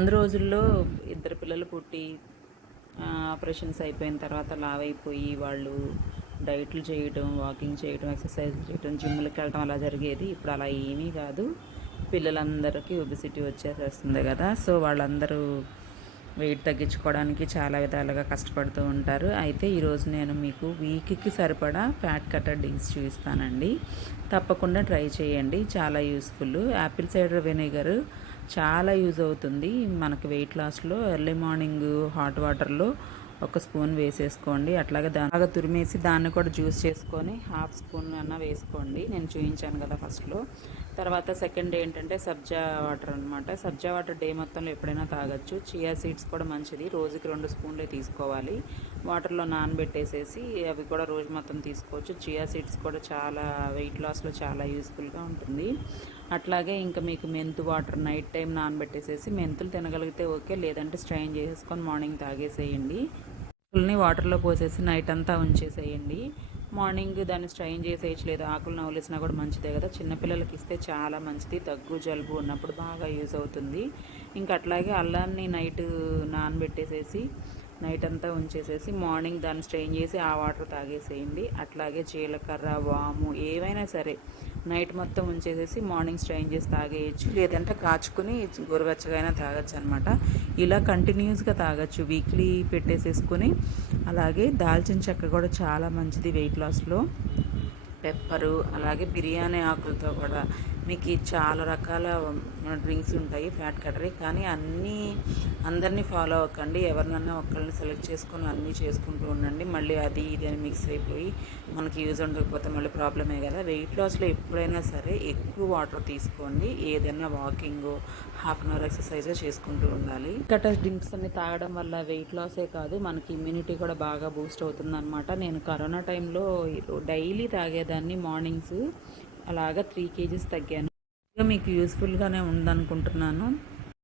ముందు రోజుల్లో ఇద్దరు పిల్లలు పుట్టి ఆపరేషన్స్ అయిపోయిన తర్వాత లావైపోయి వాళ్ళు డైట్లు చేయడం, వాకింగ్ చేయడం, ఎక్సర్సైజ్ చేయడం, జిమ్లకు వెళ్ళడం అలా జరిగేది. ఇప్పుడు అలా ఏమీ కాదు. పిల్లలందరికీ ఒబిసిటీ వచ్చేసేస్తుంది కదా. సో వాళ్ళందరూ వెయిట్ తగ్గించుకోవడానికి చాలా విధాలుగా కష్టపడుతూ ఉంటారు. అయితే ఈరోజు నేను మీకు వీక్కి సరిపడా ఫ్యాట్ కట్టర్ డ్రింక్స్ చూపిస్తానండి. తప్పకుండా ట్రై చేయండి, చాలా యూస్ఫుల్. యాపిల్ సైడర్ వెనిగర్ చాలా యూజ్ అవుతుంది మనకి వెయిట్ లాస్లో. ఎర్లీ మార్నింగ్ హాట్ వాటర్లో ఒక స్పూన్ వేసేసుకోండి. అట్లాగే దానిలాగా తురిమేసి దాన్ని కూడా జ్యూస్ చేసుకొని హాఫ్ స్పూన్ అన్న వేసుకోండి. నేను చూపించాను కదా ఫస్ట్లో. తర్వాత సెకండ్ ఏంటంటే సబ్జా వాటర్ అనమాట. సబ్జా వాటర్ డే మొత్తంలో ఎప్పుడైనా తాగొచ్చు. చియా సీడ్స్ కూడా మంచిది, రోజుకి 2 స్పూన్లే తీసుకోవాలి. వాటర్లో నానబెట్టేసేసి అవి కూడా రోజు మొత్తం తీసుకోవచ్చు. చియా సీడ్స్ కూడా చాలా వెయిట్ లాస్లో చాలా యూస్ఫుల్గా ఉంటుంది. అట్లాగే ఇంకా మీకు మెంతు వాటర్ నైట్ టైం నానబెట్టేసేసి మెంతులు తినగలిగితే ఓకే, లేదంటే స్ట్రైన్ చేసేసుకొని మార్నింగ్ తాగేసేయండి. ఆకుల్ని వాటర్లో పోసేసి నైట్ అంతా ఉంచేసేయండి. మార్నింగ్ దాన్ని స్ట్రైన్ చేసేయచ్చు, లేదా ఆకులు నవలేసినా కూడా మంచిదే కదా. చిన్నపిల్లలకి ఇస్తే చాలా మంచిది, దగ్గు జలుబు ఉన్నప్పుడు బాగా యూజ్ అవుతుంది. ఇంకా అట్లాగే అల్లాన్ని నైట్ నానబెట్టేసేసి నైట్ అంతా ఉంచేసేసి మార్నింగ్ దాన్ని స్ట్రెయిన్ చేసి ఆ వాటర్ తాగేసేయండి. అట్లాగే జీలకర్ర, వాము ఏవైనా సరే నైట్ మొత్తం ఉంచేసేసి మార్నింగ్ స్ట్రెయిన్ చేసి తాగేయచ్చు, లేదంటే కాచుకుని గోరువెచ్చగా తాగొచ్చు అనమాట. ఇలా కంటిన్యూస్గా తాగొచ్చు వీక్లీ పెట్టేసేసుకుని. అలాగే దాల్చిన చెక్క కూడా చాలా మంచిది వెయిట్ లాస్లో. పెప్పరు, అలాగే బిర్యానీ ఆకులతో కూడా మీకు చాలా రకాల డ్రింక్స్ ఉంటాయి ఫ్యాట్ కట్టరీ. కానీ అందరినీ ఫాలో అవ్వకండి. ఎవరినన్నా ఒకళ్ళని సెలెక్ట్ చేసుకొని అన్నీ చేసుకుంటూ ఉండండి. మళ్ళీ అది ఇది అని మిక్స్ అయిపోయి మనకి యూజ్ ఉండకపోతే మళ్ళీ ప్రాబ్లమే కదా. వెయిట్ లాస్లో ఎప్పుడైనా సరే ఎక్కువ వాటర్ తీసుకోండి. ఏదైనా walking, half an hour exercise చేసుకుంటూ ఉండాలి. కట్టర్ డ్రింక్స్ అన్ని తాగడం వల్ల వెయిట్ లాసే కాదు, మనకి ఇమ్యూనిటీ కూడా బాగా బూస్ట్ అవుతుంది అనమాట. నేను కరోనా టైంలో డైలీ తాగేదాన్ని మార్నింగ్స్. అలాగా 3 kgs తగ్గాను. మీకు యూస్ఫుల్గానే ఉందనుకుంటున్నాను.